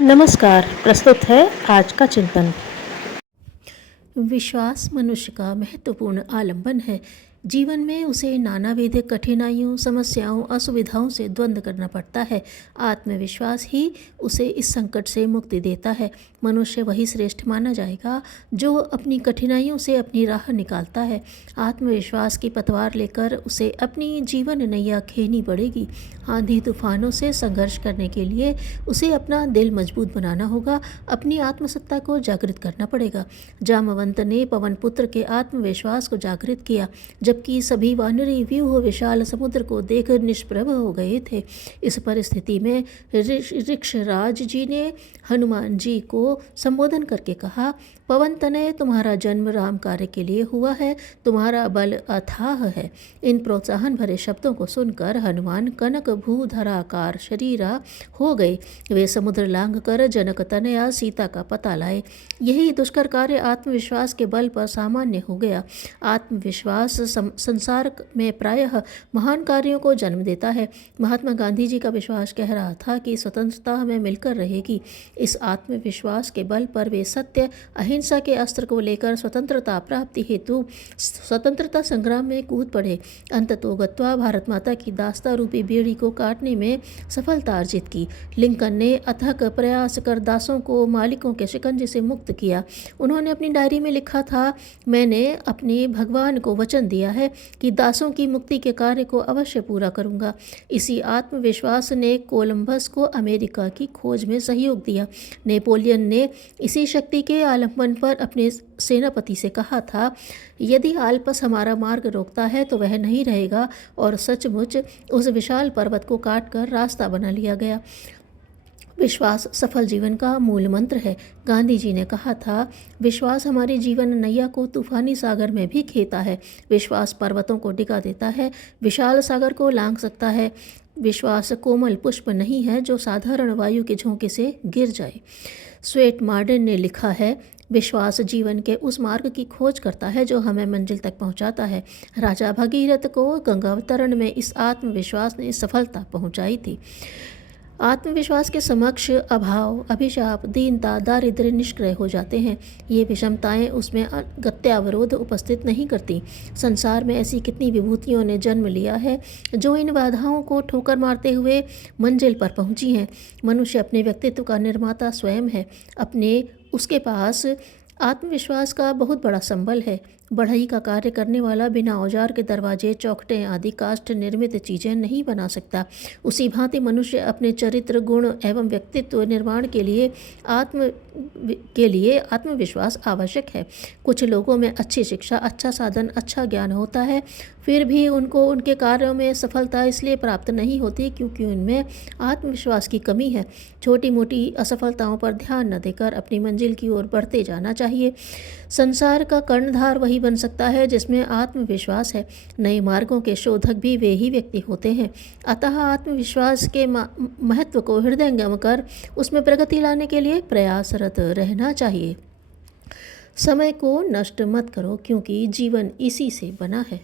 नमस्कार। प्रस्तुत है आज का चिंतन। विश्वास मनुष्य का महत्वपूर्ण आलंबन है। जीवन में उसे नानाविध कठिनाइयों, समस्याओं, असुविधाओं से द्वंद्व करना पड़ता है। आत्मविश्वास ही उसे इस संकट से मुक्ति देता है। मनुष्य वही श्रेष्ठ माना जाएगा जो अपनी कठिनाइयों से अपनी राह निकालता है। आत्मविश्वास की पतवार लेकर उसे अपनी जीवन नैया खेनी पड़ेगी। आंधी तूफानों से संघर्ष करने के लिए उसे अपना दिल मजबूत बनाना होगा, अपनी आत्मसत्ता को जागृत करना पड़ेगा। जामवंत ने पवन पुत्र के आत्मविश्वास को जागृत किया, जबकि सभी वानरी व्यूह विशाल समुद्र को देखकर निष्प्रभ हो गए थे। इस परिस्थिति में ऋक्षराज जी ने हनुमान जी को संबोधन करके कहा, पवन तनय, तुम्हारा जन्म राम कार्य के लिए हुआ है, तुम्हारा बल अथाह है। इन प्रोत्साहन भरे शब्दों को सुनकर हनुमान कनक भूधराकार शरीरा हो गए। वे समुद्र लांघ कर जनक तनया सीता का पता लाए। यही दुष्कर कार्य आत्मविश्वास के बल पर सामान्य हो गया। आत्मविश्वास संसार में प्रायः महान कार्यों को जन्म देता है। महात्मा गांधी जी का विश्वास कह रहा था कि स्वतंत्रता हमें मिलकर रहेगी। इस आत्मविश्वास के बल पर वे सत्य अहिंसा के अस्त्र को लेकर स्वतंत्रता प्राप्ति हेतु स्वतंत्रता संग्राम में कूद पड़े। अंततोगत्वा भारत माता की दास्ता रूपी बेड़ी को काटने में सफलता अर्जित की। लिंकन ने अथक प्रयास कर दासों को मालिकों के शिकंजे से मुक्त किया। उन्होंने अपनी डायरी में लिखा था, मैंने अपने भगवान को वचन दिया है कि दासों की मुक्ति के कार्य को अवश्य पूरा करूंगा। इसी आत्मविश्वास ने कोलंबस को अमेरिका की खोज में सहयोग दिया। नेपोलियन ने इसी शक्ति के आलंबन पर अपने सेनापति से कहा था, यदि आल्पस हमारा मार्ग रोकता है तो वह नहीं रहेगा, और सचमुच उस विशाल पर्वत को काटकर रास्ता बना लिया गया। विश्वास सफल जीवन का मूल मंत्र है। गांधी जी ने कहा था, विश्वास हमारी जीवन नैया को तूफानी सागर में भी खेता है। विश्वास पर्वतों को डिगा देता है, विशाल सागर को लांघ सकता है। विश्वास कोमल पुष्प नहीं है जो साधारण वायु के झोंके से गिर जाए। स्वेट मार्डन ने लिखा है, विश्वास जीवन के उस मार्ग की खोज करता है जो हमें मंजिल तक पहुंचाता है। राजा भगीरथ को गंगावतरण में इस आत्मविश्वास ने सफलता पहुंचाई थी। आत्मविश्वास के समक्ष अभाव, अभिशाप, दीनता, दारिद्र्य निष्क्रिय हो जाते हैं। ये विषमताएं उसमें गत्यावरोध उपस्थित नहीं करती। संसार में ऐसी कितनी विभूतियों ने जन्म लिया है जो इन बाधाओं को ठोकर मारते हुए मंजिल पर पहुंची हैं। मनुष्य अपने व्यक्तित्व का निर्माता स्वयं है। उसके पास आत्मविश्वास का बहुत बड़ा संबल है। बढ़ई का कार्य करने वाला बिना औजार के दरवाजे, चौखटें आदि काष्ठ निर्मित चीज़ें नहीं बना सकता। उसी भांति मनुष्य अपने चरित्र, गुण एवं व्यक्तित्व निर्माण के लिए आत्मविश्वास आवश्यक है। कुछ लोगों में अच्छी शिक्षा, अच्छा साधन, अच्छा ज्ञान होता है, फिर भी उनको उनके कार्यों में सफलता इसलिए प्राप्त नहीं होती क्योंकि उनमें आत्मविश्वास की कमी है। छोटी मोटी असफलताओं पर ध्यान न देकर अपनी मंजिल की ओर बढ़ते जाना चाहिए। संसार का कर्णधार वही बन सकता है जिसमें आत्मविश्वास है। नए मार्गों के शोधक भी वे ही व्यक्ति होते हैं। अतः आत्मविश्वास के महत्व को हृदयंगम कर उसमें प्रगति लाने के लिए प्रयासरत रहना चाहिए। समय को नष्ट मत करो क्योंकि जीवन इसी से बना है।